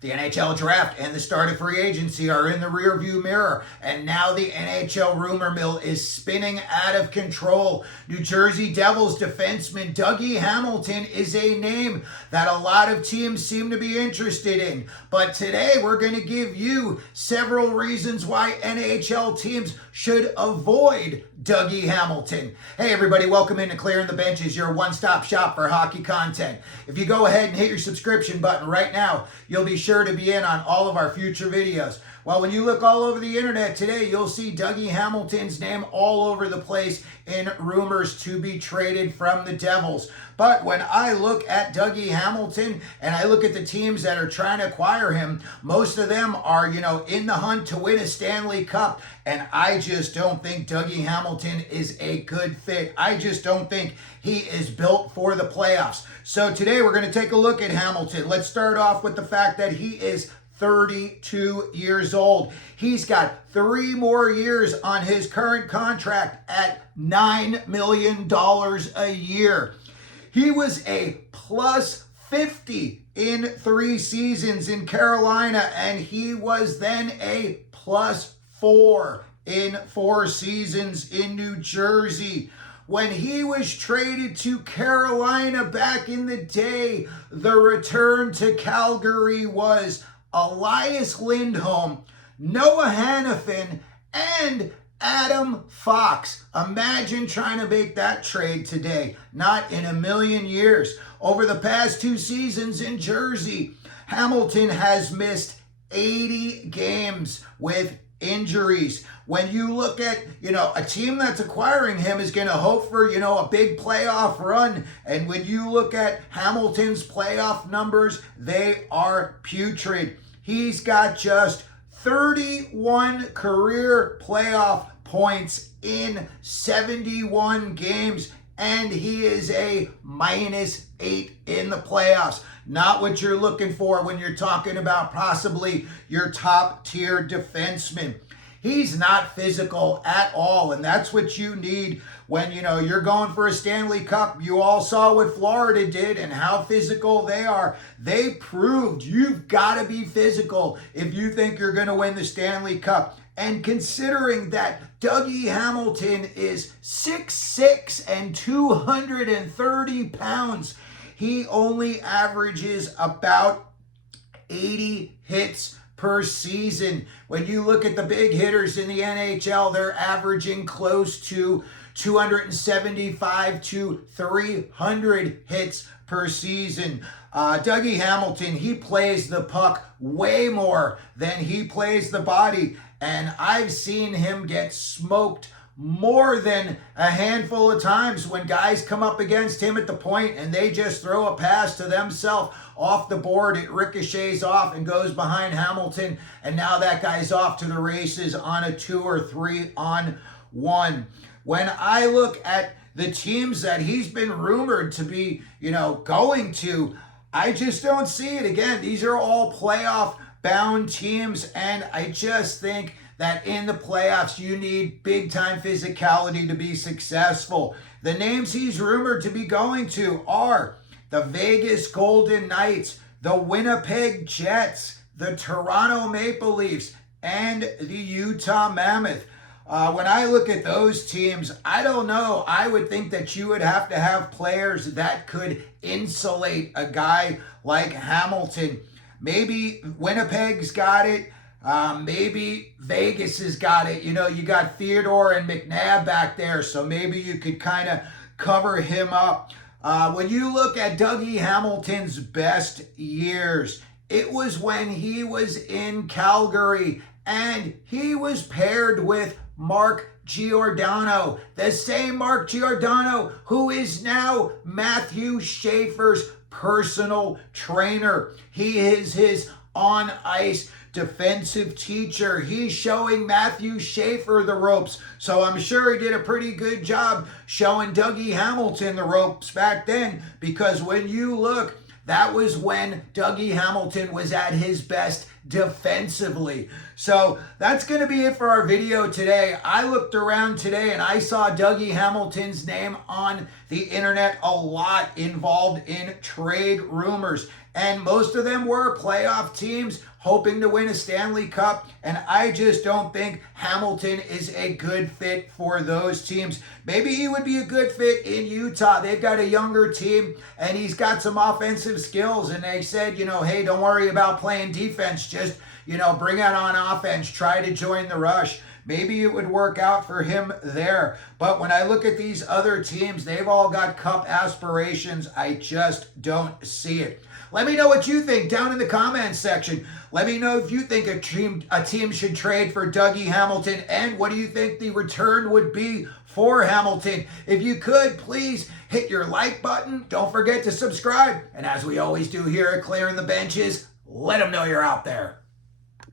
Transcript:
The NHL draft and the start of free agency are in the rearview mirror, and now the NHL rumor mill is spinning out of control. New Jersey Devils defenseman Dougie Hamilton is a name that a lot of teams seem to be interested in. But today we're going to give you several reasons why NHL teams should avoid Dougie Hamilton. Hey everybody, welcome into Clearing the Benches, your one-stop shop for hockey content. If you go ahead and hit your subscription button right now, you'll be sure to be in on all of our future videos. Well, when you look all over the internet today, you'll see Dougie Hamilton's name all over the place in rumors to be traded from the Devils. But when I look at Dougie Hamilton and I look at the teams that are trying to acquire him, most of them are, in the hunt to win a Stanley Cup. And I just don't think Dougie Hamilton is a good fit. I just don't think he is built for the playoffs. So today we're going to take a look at Hamilton. Let's start off with the fact that he is 32 years old. He's got 3 more years on his current contract at $9 million a year. He was a plus 50 in 3 seasons in Carolina, and he was then a plus 4 in 4 seasons in New Jersey. When he was traded to Carolina back in the day, the return to Calgary was Elias Lindholm, Noah Hannafin, and Adam Fox. Imagine trying to make that trade today. Not in a million years. Over the past 2 seasons in Jersey, Hamilton has missed 80 games with injuries. When you look at, a team that's acquiring him is going to hope for, a big playoff run. And when you look at Hamilton's playoff numbers, they are putrid. He's got just 31 career playoff points in 71 games, and he is a -8 in the playoffs. Not what you're looking for when you're talking about possibly your top tier defenseman. He's not physical at all, and that's what you need when, you're going for a Stanley Cup. You all saw what Florida did and how physical they are. They proved you've got to be physical if you think you're going to win the Stanley Cup. And considering that Dougie Hamilton is 6'6" and 230 pounds, he only averages about 80 hits per season. When you look at the big hitters in the NHL, they're averaging close to 275 to 300 hits per season. Dougie Hamilton, he plays the puck way more than he plays the body, and I've seen him get smoked more than a handful of times when guys come up against him at the point and they just throw a pass to themselves off the board. It ricochets off and goes behind Hamilton, and now that guy's off to the races on a 2 or 3 on 1. When I look at the teams that he's been rumored to be, going to, I just don't see it. Again, these are all playoff bound teams, and I just think that in the playoffs, you need big-time physicality to be successful. The names he's rumored to be going to are the Vegas Golden Knights, the Winnipeg Jets, the Toronto Maple Leafs, and the Utah Mammoth. When I look at those teams, I don't know. I would think that you would have to have players that could insulate a guy like Hamilton. Maybe Winnipeg's got it. Maybe Vegas has got it. You got Theodore and McNabb back there, so maybe you could kind of cover him up. When you look at Dougie Hamilton's best years, it was when he was in Calgary and he was paired with Mark Giordano, the same Mark Giordano who is now Matthew Schaefer's personal trainer. He is his on-ice defensive teacher. He's showing Matthew Schaefer the ropes. So I'm sure he did a pretty good job showing Dougie Hamilton the ropes back then, because when you look, that was when Dougie Hamilton was at his best defensively. So that's going to be it for our video today. I looked around today and I saw Dougie Hamilton's name on the internet a lot, involved in trade rumors. and most of them were playoff teams hoping to win a Stanley Cup, and I just don't think Hamilton is a good fit for those teams. Maybe he would be a good fit in Utah. They've got a younger team, and he's got some offensive skills, and they said, hey, don't worry about playing defense, just, bring it on offense, try to join the rush. Maybe it would work out for him there. But when I look at these other teams, they've all got cup aspirations. I just don't see it. Let me know what you think down in the comments section. Let me know if you think a team should trade for Dougie Hamilton, and what do you think the return would be for Hamilton. If you could, please hit your like button. Don't forget to subscribe. And as we always do here at Clearing the Benches, let them know you're out there.